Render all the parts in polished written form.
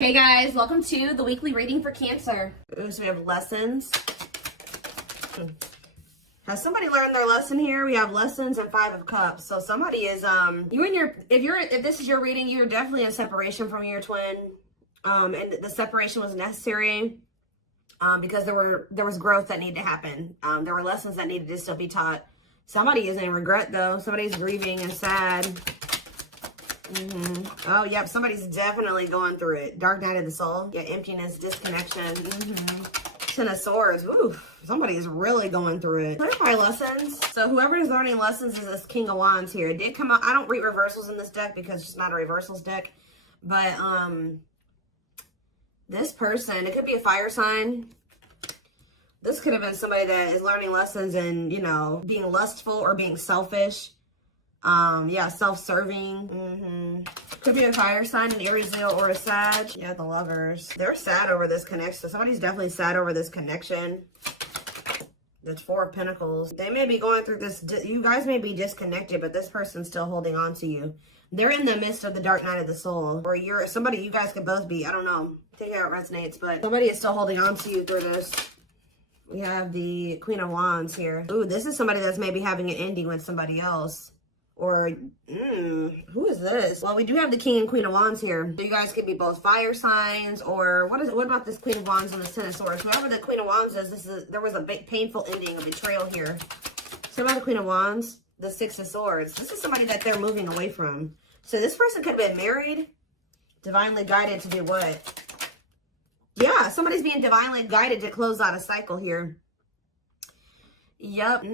Hey guys, welcome to the weekly reading for Cancer. Ooh, so we have lessons. Has somebody learned their lesson here? We have lessons and 5 of Cups. So somebody is if this is your reading, you're definitely in separation from your twin. And the separation was necessary because there was growth that needed to happen. There were lessons that needed to still be taught. Somebody is in regret though. Somebody's grieving and sad. Oh, yep. Somebody's definitely going through it. Dark night of the soul. Yeah, emptiness, disconnection. Ten of Swords. Ooh, somebody is really going through it. Clarify lessons. So whoever is learning lessons is this King of Wands here. It did come out. I don't read reversals in this deck because it's not a reversals deck. But this person, it could be a fire sign. This could have been somebody that is learning lessons and, you know, being lustful or being selfish. Yeah, self-serving. Could be a fire sign, an Aries, Leo, or a Sag. Yeah, the Lovers. They're sad over this connection. Somebody's definitely sad over this connection. The 4 of Pentacles. They may be going through this. You guys may be disconnected, but this person's still holding on to you. They're in the midst of the dark night of the soul. Or you're somebody, you guys could both be. I don't know. Take it how it resonates, but somebody is still holding on to you through this. We have the Queen of Wands here. Ooh, this is somebody that's maybe having an ending with somebody else. Or, who is this? Well, we do have the King and Queen of Wands here. So you guys could be both fire signs, or what about this Queen of Wands and the Ten of Swords? Whoever the Queen of Wands is, there was a big painful ending, a betrayal here. So about the Queen of Wands, the 6 of Swords. This is somebody that they're moving away from. So this person could have been married, divinely guided to do what? Yeah, somebody's being divinely guided to close out a cycle here. Yep.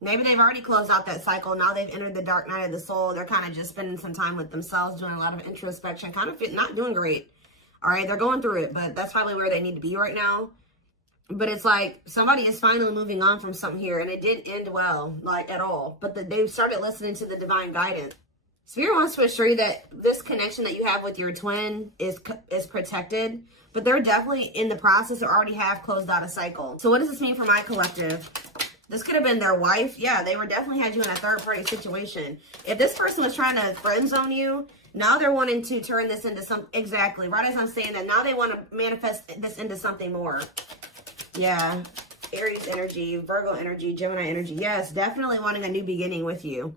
Maybe they've already closed out that cycle. Now they've entered the dark night of the soul. They're kind of just spending some time with themselves, doing a lot of introspection, kind of not doing great. All right, they're going through it, but that's probably where they need to be right now. But it's like somebody is finally moving on from something here, and it didn't end well, like at all. But they started listening to the divine guidance. Spirit wants to assure you that this connection that you have with your twin is protected, but they're definitely in the process or already have closed out a cycle. So what does this mean for my collective? This could have been their wife. Yeah, they were definitely had you in a third-party situation. If this person was trying to friend zone you, now they're wanting to turn this into some... Exactly. Right as I'm saying that, now they want to manifest this into something more. Yeah. Aries energy, Virgo energy, Gemini energy. Yes, definitely wanting a new beginning with you.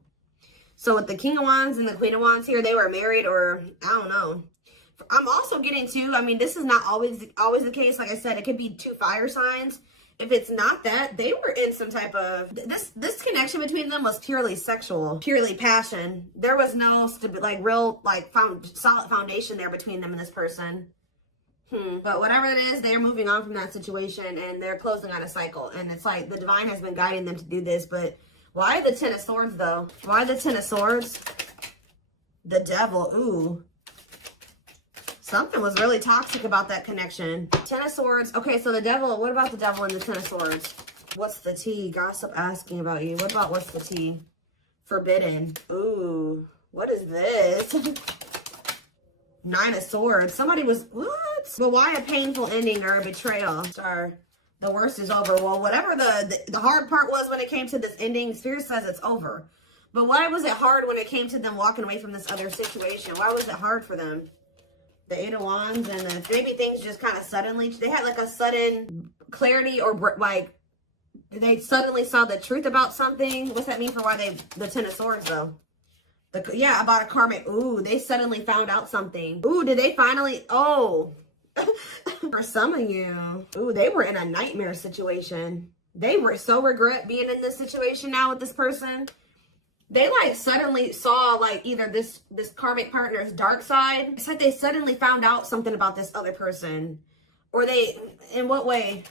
So with the King of Wands and the Queen of Wands here, they were married or... I don't know. I'm also getting to... I mean, this is not always the case. Like I said, it could be 2 fire signs. If it's not that, they were in some type of... This connection between them was purely sexual, purely passion. There was no real solid foundation there between them and this person. But whatever it is, they're moving on from that situation and they're closing out a cycle. And it's like the divine has been guiding them to do this. But why the 10 of Swords though? Why the 10 of Swords? The Devil. Ooh. Something was really toxic about that connection. 10 of Swords. Okay, so the Devil. What about the Devil and the 10 of Swords? What's the tea? Gossip asking about you. What about what's the tea? Forbidden. Ooh. What is this? 9 of Swords. Somebody was... What? But why a painful ending or a betrayal? Sorry. The worst is over. Well, whatever the hard part was when it came to this ending, Spirit says it's over. But why was it hard when it came to them walking away from this other situation? Why was it hard for them? The 8 of Wands and maybe things just kind of suddenly, they had like a sudden clarity or like they suddenly saw the truth about something. What's that mean for why the 10 of Swords though? Yeah, about a karmic. Ooh, they suddenly found out something. Ooh, did they finally? Oh, for some of you. Ooh, they were in a nightmare situation. They were so regret being in this situation now with this person. They like suddenly saw like either this karmic partner's dark side. It's like they suddenly found out something about this other person. Or they, in what way?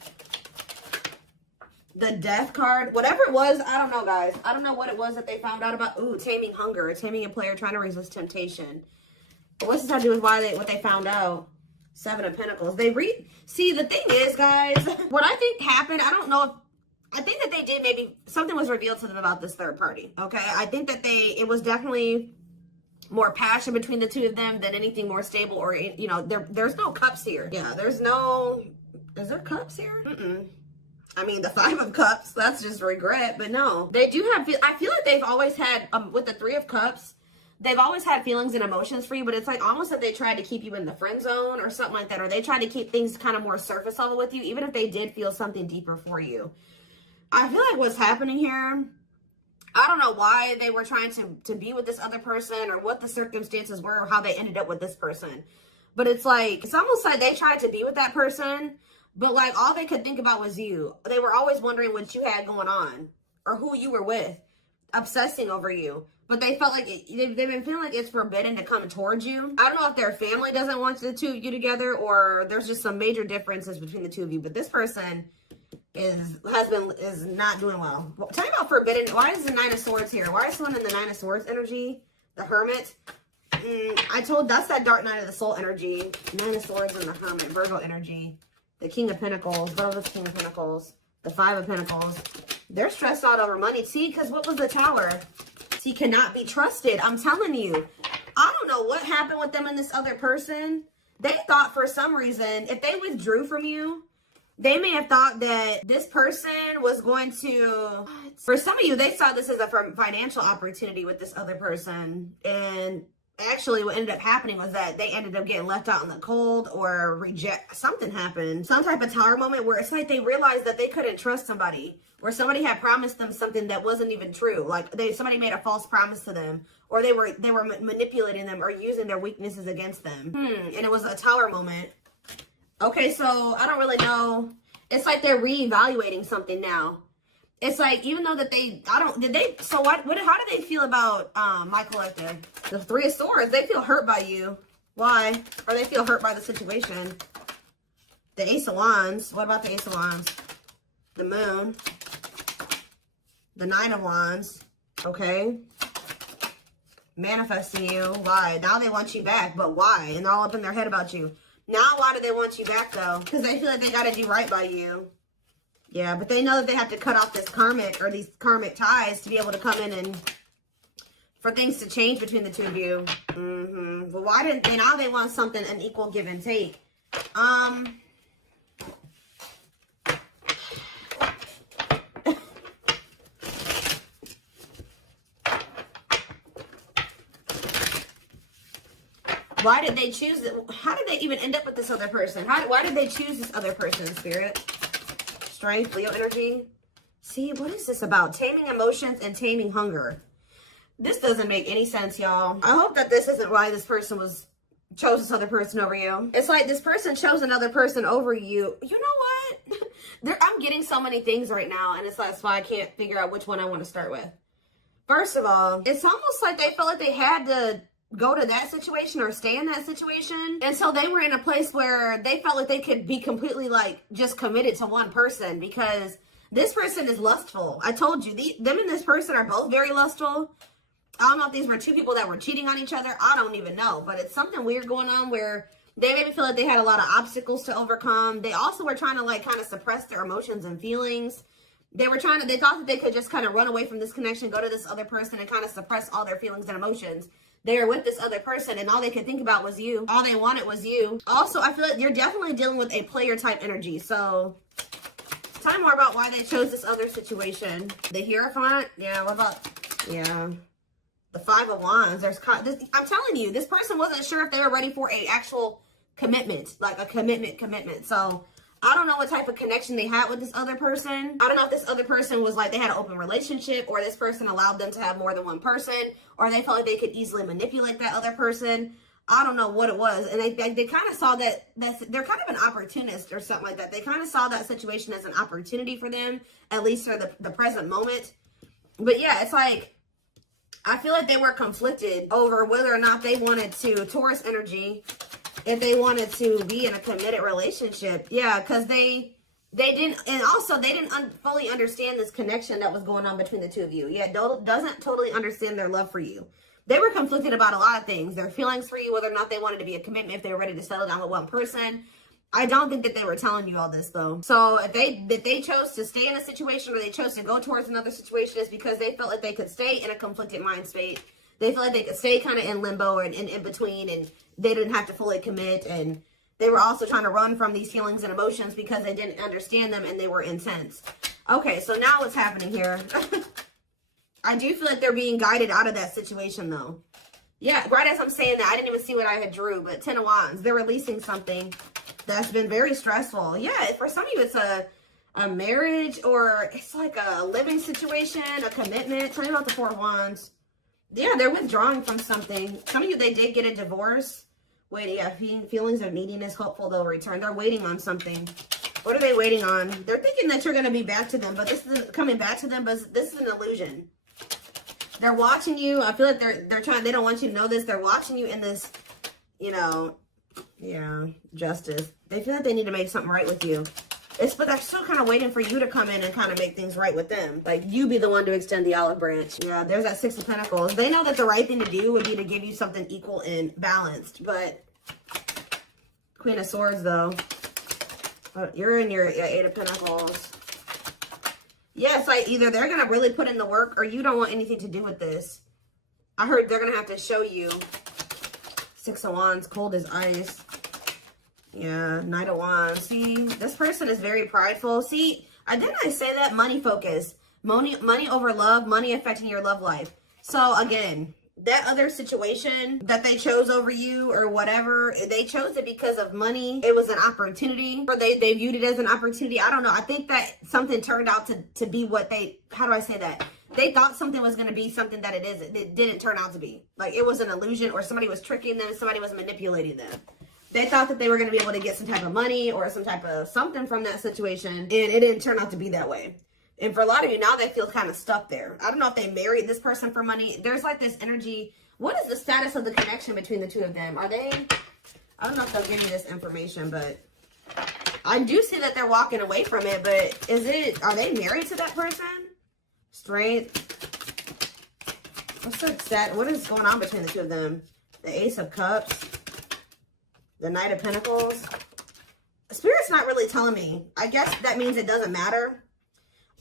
The Death card, whatever it was, I don't know guys. I don't know what it was that they found out about. Ooh, taming hunger, taming a player trying to resist temptation. But what's this have to do with what they found out? 7 of Pentacles. See, the thing is guys, what I think happened, I don't know if, I think that they did maybe, something was revealed to them about this third party, okay? I think that it was definitely more passion between the two of them than anything more stable or, you know, there's no cups here. Yeah, there's no, is there cups here? I mean, the 5 of Cups, that's just regret, but no. They do have, I feel like they've always had, with the 3 of Cups, they've always had feelings and emotions for you, but it's like almost that they tried to keep you in the friend zone or something like that, or they tried to keep things kind of more surface level with you, even if they did feel something deeper for you. I feel like what's happening here, I don't know why they were trying to be with this other person or what the circumstances were or how they ended up with this person. But it's like, it's almost like they tried to be with that person, but like all they could think about was you. They were always wondering what you had going on or who you were with, obsessing over you. But they felt like they've been feeling like it's forbidden to come towards you. I don't know if their family doesn't want the two of you together or there's just some major differences between the two of you. But this person is not doing well. Tell me about forbidden. Why is the Nine of Swords here? Why is someone in the Nine of Swords energy? The Hermit. That's that dark night of the soul energy. Nine of Swords and the Hermit, Virgo energy. The King of Pentacles. What was the King of Pentacles? The Five of Pentacles. They're stressed out over money. See, because what was the Tower? See, cannot be trusted. I'm telling you. I don't know what happened with them and this other person. They thought for some reason, if they withdrew from you, they may have thought that this person was going to, for some of you, they saw this as a financial opportunity with this other person. And actually what ended up happening was that they ended up getting left out in the cold or something happened. Some type of Tower moment where it's like they realized that they couldn't trust somebody. Where somebody had promised them something that wasn't even true. Like somebody made a false promise to them. Or they were manipulating them or using their weaknesses against them. And it was a Tower moment. Okay, so I don't really know. It's like they're reevaluating something now. It's like, even though that how do they feel about my collective? The Three of Swords, they feel hurt by you. Why? Or they feel hurt by the situation. The Ace of Wands, what about the Ace of Wands? The Moon. The Nine of Wands, okay? Manifesting you, why? Now they want you back, but why? And they're all up in their head about you. Now, why do they want you back, though? Because they feel like they got to do right by you. Yeah, but they know that they have to cut off this karmic or these karmic ties to be able to come in and for things to change between the two of you. But why didn't they? Now they want something, an equal give and take. Why did they choose it? How did they even end up with this other person? Why did they choose this other person, Spirit? Strength, Leo energy. See, what is this about? Taming emotions and taming hunger. This doesn't make any sense, y'all. I hope that this isn't why this person chose this other person over you. It's like this person chose another person over you. You know what? I'm getting so many things right now, and that's why I can't figure out which one I want to start with. First of all, it's almost like they felt like they had to go to that situation or stay in that situation. And so they were in a place where they felt like they could be completely like just committed to one person because this person is lustful. I told you, them and this person are both very lustful. I don't know if these were two people that were cheating on each other. I don't even know. But it's something weird going on where they made me feel like they had a lot of obstacles to overcome. They also were trying to like kind of suppress their emotions and feelings. They thought that they could just kind of run away from this connection, go to this other person and kind of suppress all their feelings and emotions. They were with this other person and all they could think about was you. All they wanted was you. Also, I feel like you're definitely dealing with a player type energy. So tell me more about why they chose this other situation. The Hierophant? Yeah, what about, yeah. The Five of Wands. I'm telling you, this person wasn't sure if they were ready for a actual commitment. Like a commitment. So I don't know what type of connection they had with this other person. I don't know if this other person was like they had an open relationship or this person allowed them to have more than one person or they felt like they could easily manipulate that other person. I don't know what it was. And they kind of saw that they're kind of an opportunist or something like that. They kind of saw that situation as an opportunity for them, at least for the present moment. But yeah, it's like, I feel like they were conflicted over whether or not they wanted to, Taurus energy, if they wanted to be in a committed relationship. Yeah, because they didn't, and also they didn't fully understand this connection that was going on between the two of you. Yeah, doesn't totally understand their love for you. They were conflicted about a lot of things. Their feelings for you, whether or not they wanted to be a commitment, if they were ready to settle down with one person. I don't think that they were telling you all this though. So if they chose to stay in a situation or they chose to go towards another situation, it's because they felt like they could stay in a conflicted mind state. They felt like they could stay kind of in limbo and in between, and they didn't have to fully commit. And they were also trying to run from these feelings and emotions because they didn't understand them and they were intense. Okay, so now what's happening here? I do feel like they're being guided out of that situation though. Yeah, right as I'm saying that, I didn't even see what I had drew, but 10 of Wands. They're releasing something that's been very stressful. Yeah, for some of you, it's a marriage, or it's like a living situation, a commitment. Tell me about the 4 of Wands. Yeah, they're withdrawing from something. Some of you, they did get a divorce. Wait, yeah, feelings of neediness, hopeful they'll return. They're waiting on something. What are they waiting on? They're thinking that you're going to be back to them, but this isn't coming back to them, but this is an illusion. They're watching you. I feel like they're trying, they don't want you to know this. They're watching you in this, you know, yeah, justice. They feel like they need to make something right with you. But they're still kind of waiting for you to come in and kind of make things right with them. Like, you be the one to extend the olive branch. Yeah, there's that 6 of Pentacles. They know that the right thing to do would be to give you something equal and balanced. But Queen of Swords, though. You're in your 8 of Pentacles. Yeah, it's like either they're going to really put in the work or you don't want anything to do with this. I heard they're going to have to show you. 6 of Wands, cold as ice. Yeah, Knight of Wands. See, this person is very prideful. See, didn't I say that? Money focus. Money over love. Money affecting your love life. So, again, that other situation that they chose over you or whatever, they chose it because of money. It was an opportunity. Or they viewed it as an opportunity. I don't know. I think that something turned out to be what they... How do I say that? They thought something was going to be something that it isn't. It didn't turn out to be. Like, it was an illusion, or somebody was tricking them. Somebody was manipulating them. They thought that they were going to be able to get some type of money or some type of something from that situation, and it didn't turn out to be that way. And for a lot of you, now they feel kind of stuck there. I don't know if they married this person for money. There's like this energy. What is the status of the connection between the two of them? Are they... I don't know if they'll give you this information, but I do see that they're walking away from it, but are they married to that person? Strength. What is going on between the two of them? The Ace of Cups. The Knight of Pentacles. Spirit's not really telling me. I guess that means it doesn't matter.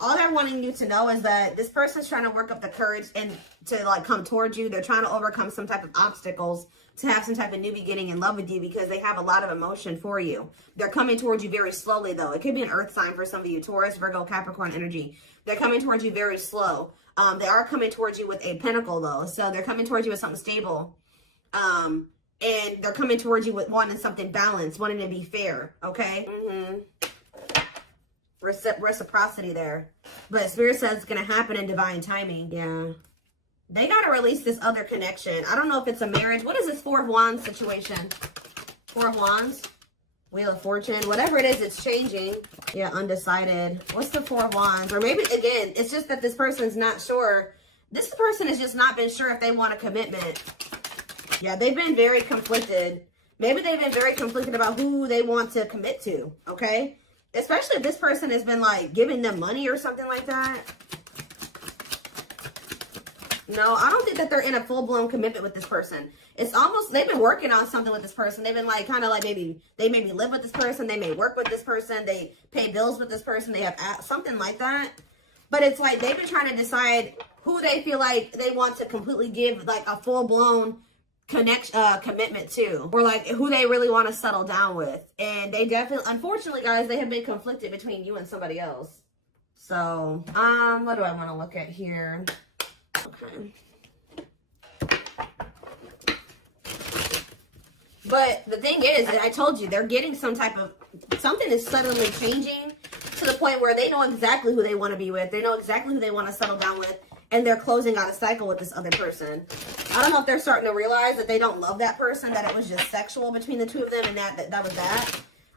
All they're wanting you to know is that this person's trying to work up the courage and to like come towards you. They're trying to overcome some type of obstacles to have some type of new beginning in love with you because they have a lot of emotion for you. They're coming towards you very slowly though. It could be an earth sign for some of you. Taurus, Virgo, Capricorn energy. They're coming towards you very slow. They are coming towards you with a pentacle though. So they're coming towards you with something stable. And they're coming towards you with wanting something balanced, wanting to be fair, okay? Reciprocity there. But Spirit says it's going to happen in divine timing. Yeah. They got to release this other connection. I don't know if it's a marriage. What is this 4 of Wands situation? 4 of Wands? Wheel of Fortune. Whatever it is, it's changing. Yeah, undecided. What's the 4 of Wands? Or maybe, again, it's just that this person's not sure. This person has just not been sure if they want a commitment. Yeah, they've been very conflicted. Maybe they've been very conflicted about who they want to commit to, okay? Especially if this person has been, like, giving them money or something like that. No, I don't think that they're in a full-blown commitment with this person. It's almost, they've been working on something with this person. They've been, like, kind of like maybe live with this person. They may work with this person. They pay bills with this person. They have something like that. But it's like they've been trying to decide who they feel like they want to completely give, like, a full-blown commitment to, or like who they really want to settle down with. And they definitely, unfortunately guys, they have been conflicted between you and somebody else. So what do I want to look at here? Okay, but the thing is, I told you, they're getting some type of, something is suddenly changing to the point where they know exactly who they want to be with. They know exactly who they want to settle down with. And they're closing out a cycle with this other person. I don't know if they're starting to realize that they don't love that person, that it was just sexual between the two of them, and that was that.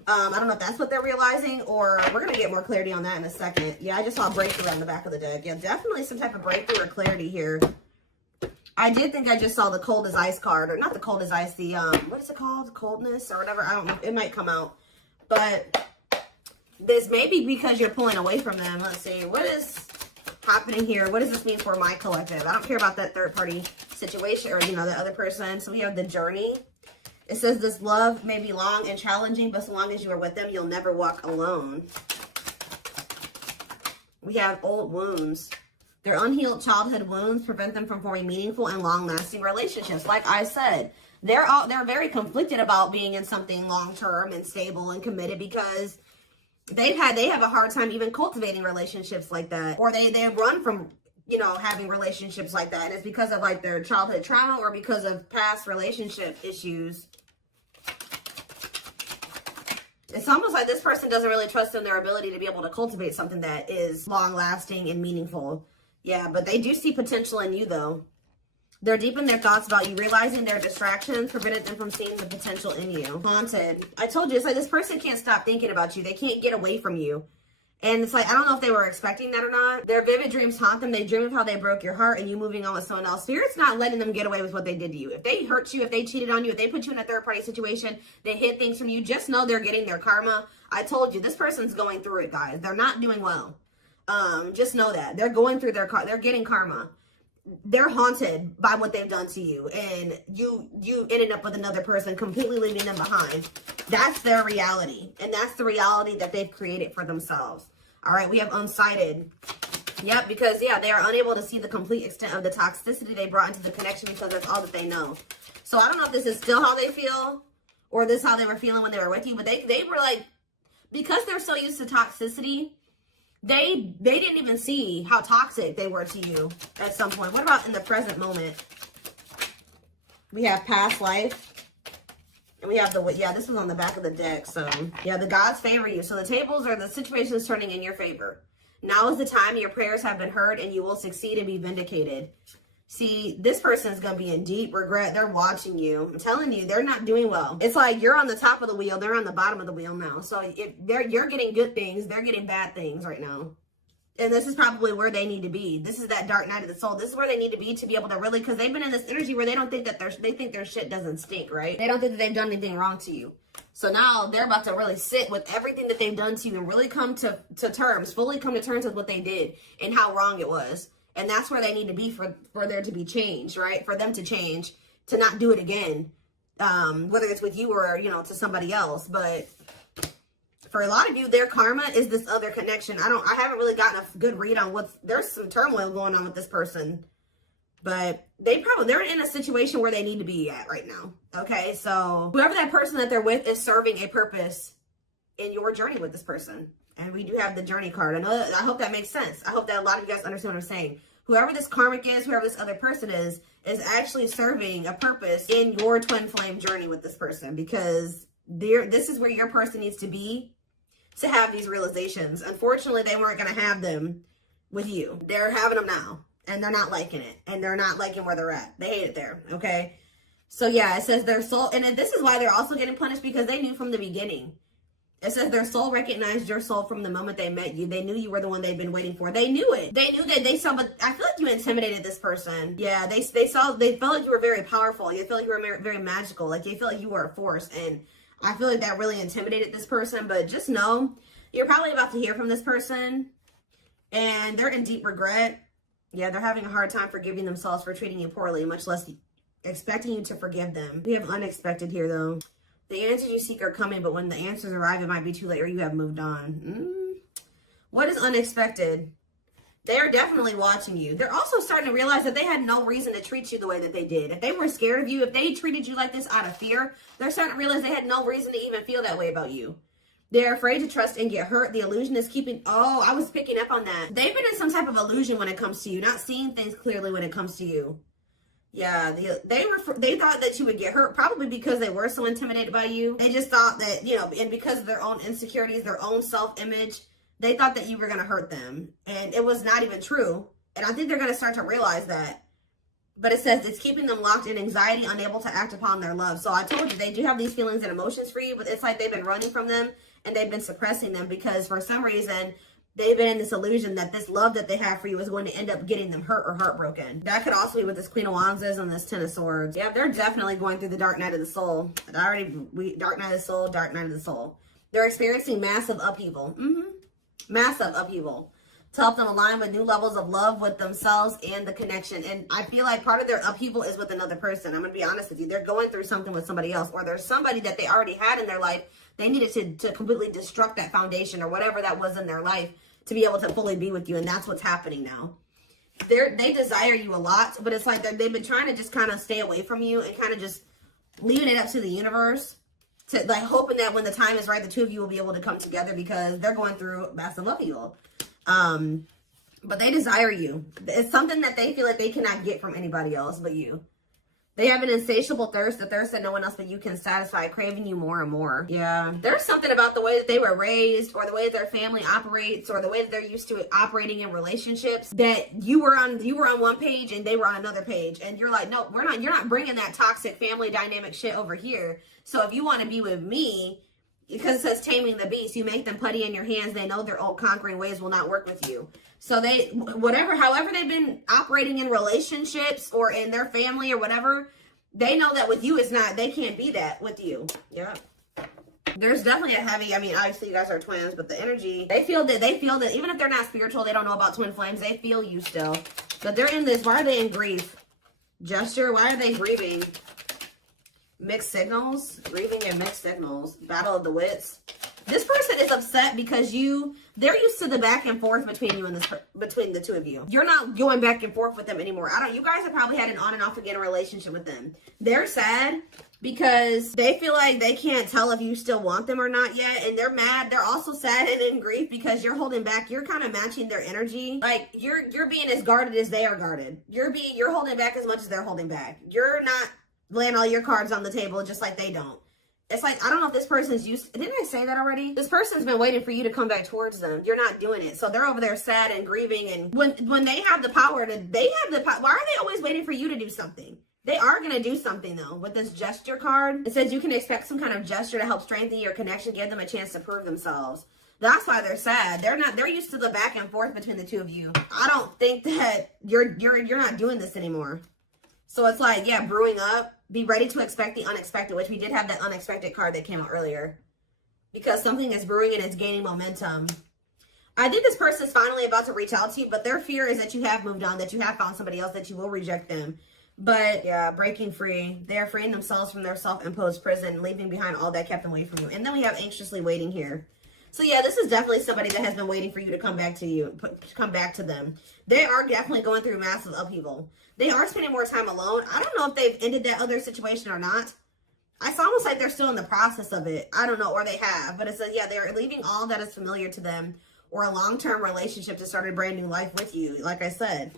I don't know if that's what they're realizing, or we're going to get more clarity on that in a second. Yeah, I just saw a breakthrough on the back of the deck. Yeah, definitely some type of breakthrough or clarity here. I did think I just saw the cold as ice card, or not the cold as ice, the, what is it called? Coldness or whatever. I don't know. It might come out. But this may be because you're pulling away from them. Let's see. What is happening here? What does this mean for my collective? I don't care about that third party situation or, you know, the other person. So we have the journey. It says this love may be long and challenging, but so long as you are with them, you'll never walk alone. We have old wounds. Their unhealed childhood wounds prevent them from forming meaningful and long-lasting relationships. Like I said, they're very conflicted about being in something long-term and stable and committed because they have a hard time even cultivating relationships like that, or they run from you know, having relationships like that. And it's because of like their childhood trauma or because of past relationship issues. It's almost like this person doesn't really trust in their ability to be able to cultivate something that is long lasting and meaningful. Yeah, but they do see potential in you though. They're deep in their thoughts about you, realizing their distractions prevented them from seeing the potential in you. Haunted. I told you, it's like this person can't stop thinking about you. They can't get away from you. And it's like, I don't know if they were expecting that or not. Their vivid dreams haunt them. They dream of how they broke your heart and you moving on with someone else. Spirit's not letting them get away with what they did to you. If they hurt you, if they cheated on you, if they put you in a third-party situation, they hid things from you, just know they're getting their karma. I told you, this person's going through it, guys. They're not doing well. Just know that. They're going through they're getting karma. They're haunted by what they've done to you, and you ended up with another person, completely leaving them behind. That's their reality, and that's the reality that they've created for themselves. All right, we have unsighted. Yep, because yeah, they are unable to see the complete extent of the toxicity they brought into the connection because that's all that they know. So I don't know if this is still how they feel, or this how they were feeling when they were with you, but they were like, because they're so used to toxicity, they didn't even see how toxic they were to you at some point. What about in the present moment? We have past life. And we have this was on the back of the deck. So, yeah, the gods favor you. So the situation is turning in your favor. Now is the time your prayers have been heard and you will succeed and be vindicated. See, this person is going to be in deep regret. They're watching you. I'm telling you, they're not doing well. It's like you're on the top of the wheel. They're on the bottom of the wheel now. So if you're getting good things, they're getting bad things right now. And this is probably where they need to be. This is that dark night of the soul. This is where they need to be to be able to really, because they've been in this energy where they don't think that they think their shit doesn't stink, right? They don't think that they've done anything wrong to you. So now they're about to really sit with everything that they've done to you and really come to terms, fully come to terms with what they did and how wrong it was. And that's where they need to be for there to be change, right? For them to change, to not do it again, whether it's with you or, you know, to somebody else. But for a lot of you, their karma is this other connection. I haven't really gotten a good read on there's some turmoil going on with this person. But they're in a situation where they need to be at right now. Okay, so whoever that person that they're with is serving a purpose in your journey with this person. And we do have the journey card. I hope that makes sense. I hope that a lot of you guys understand what I'm saying. Whoever this karmic is, whoever this other person is actually serving a purpose in your twin flame journey with this person. Because this is where your person needs to be to have these realizations. Unfortunately, they weren't going to have them with you. They're having them now. And they're not liking it. And they're not liking where they're at. They hate it there. Okay? So yeah, it says their soul. And this is why they're also getting punished, because they knew from the beginning. It says their soul recognized your soul from the moment they met you. They knew you were the one they've been waiting for. They knew it. They knew that they saw, but I feel like you intimidated this person. Yeah, they felt like you were very powerful. They felt like you were very magical. Like they felt like you were a force. And I feel like that really intimidated this person. But just know, you're probably about to hear from this person. And they're in deep regret. Yeah, they're having a hard time forgiving themselves for treating you poorly, much less expecting you to forgive them. We have unexpected here, though. The answers you seek are coming, but when the answers arrive, it might be too late or you have moved on. What is unexpected? They are definitely watching you. They're also starting to realize that they had no reason to treat you the way that they did. If they were scared of you, if they treated you like this out of fear, they're starting to realize they had no reason to even feel that way about you. They're afraid to trust and get hurt. The illusion is keeping... Oh, I was picking up on that. They've been in some type of illusion when it comes to you, not seeing things clearly when it comes to you. Yeah, they thought that you would get hurt, probably because they were so intimidated by you. They just thought that, you know, and because of their own insecurities, their own self-image, they thought that you were going to hurt them. And it was not even true. And I think they're going to start to realize that. But it says it's keeping them locked in anxiety, unable to act upon their love. So I told you, they do have these feelings and emotions for you, but it's like they've been running from them and they've been suppressing them because for some reason, they've been in this illusion that this love that they have for you is going to end up getting them hurt or heartbroken. That could also be with this Queen of Wands and this Ten of Swords. Yeah, they're definitely going through the dark night of the soul. Dark night of the soul, dark night of the soul. They're experiencing massive upheaval. Massive upheaval. To help them align with new levels of love with themselves and the connection. And I feel like part of their upheaval is with another person. I'm going to be honest with you. They're going through something with somebody else, or there's somebody that they already had in their life. They needed to completely destruct that foundation or whatever that was in their life to be able to fully be with you. And that's what's happening now. They desire you a lot, but it's like they've been trying to just kind of stay away from you and kind of just leaving it up to the universe, to like hoping that when the time is right, the two of you will be able to come together because they're going through massive upheaval. But they desire you. It's something that they feel like they cannot get from anybody else but you. They have an insatiable thirst, a thirst that no one else but you can satisfy, craving you more and more. Yeah. There's something about the way that they were raised, or the way that their family operates, or the way that they're used to operating in relationships, that you were on one page and they were on another page. And you're like, no, you're not bringing that toxic family dynamic shit over here. So if you want to be with me, because it says taming the beast, you make them putty in your hands. They know their old conquering ways will not work with you. So however they've been operating in relationships or in their family or whatever, they know that with you they can't be that with you. Yeah. There's definitely a heavy, I mean, obviously you guys are twins, but the energy, they feel that even if they're not spiritual, they don't know about twin flames, they feel you still. But they're in this, why are they in grief? Gesture, why are they grieving? Mixed signals, grieving and mixed signals, battle of the wits. This person is upset because they're used to the back and forth between you and between the two of you. You're not going back and forth with them anymore. You guys have probably had an on and off again relationship with them. They're sad because they feel like they can't tell if you still want them or not yet. And they're mad. They're also sad and in grief because you're holding back. You're kind of matching their energy. Like you're being as guarded as they are guarded. You're holding back as much as they're holding back. You're not laying all your cards on the table just like they don't. It's like, I don't know if this person's didn't I say that already? This person's been waiting for you to come back towards them. You're not doing it. So they're over there sad and grieving. And when they have the power why are they always waiting for you to do something? They are going to do something though. With this gesture card, it says you can expect some kind of gesture to help strengthen your connection, give them a chance to prove themselves. That's why they're sad. They're used to the back and forth between the two of you. I don't think that you're not doing this anymore. So it's like, yeah, brewing up. Be ready to expect the unexpected, which we did have that unexpected card that came out earlier. Because something is brewing and it's gaining momentum. I think this person is finally about to reach out to you, but their fear is that you have moved on, that you have found somebody else, that you will reject them. But yeah, breaking free. They're freeing themselves from their self-imposed prison, leaving behind all that kept them away from you. And then we have anxiously waiting here. So yeah, this is definitely somebody that has been waiting for you to come back to them. They are definitely going through massive upheaval. They are spending more time alone. I don't know if they've ended that other situation or not. It's almost like they're still in the process of it. I don't know, or they have. But it says, yeah, they're leaving all that is familiar to them or a long-term relationship to start a brand new life with you, like I said.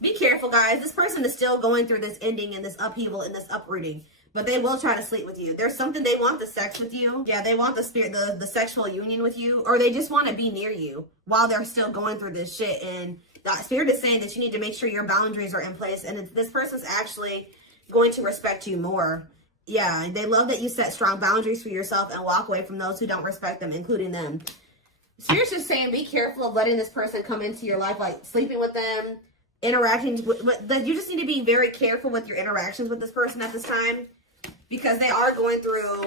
Be careful, guys. This person is still going through this ending and this upheaval and this uprooting. But they will try to sleep with you. There's something, they want the sex with you. Yeah, they want the sexual union with you. Or they just want to be near you while they're still going through this shit. And the spirit is saying that you need to make sure your boundaries are in place. And this person's actually going to respect you more. Yeah, they love that you set strong boundaries for yourself and walk away from those who don't respect them, including them. Spirit's just saying, be careful of letting this person come into your life, like sleeping with them, interacting with you just need to be very careful with your interactions with this person at this time. Because they are going through,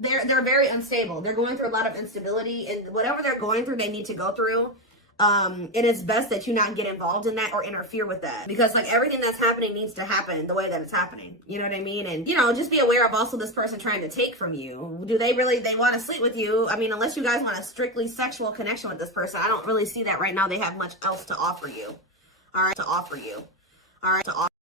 they're very unstable. They're going through a lot of instability, and whatever they're going through, they need to go through. And it's best that you not get involved in that or interfere with that. Because like everything that's happening needs to happen the way that it's happening. You know what I mean? And just be aware of also this person trying to take from you. Do they want to sleep with you? I mean, unless you guys want a strictly sexual connection with this person, I don't really see that right now. They have much else to offer you. All right, to offer you. All right, to offer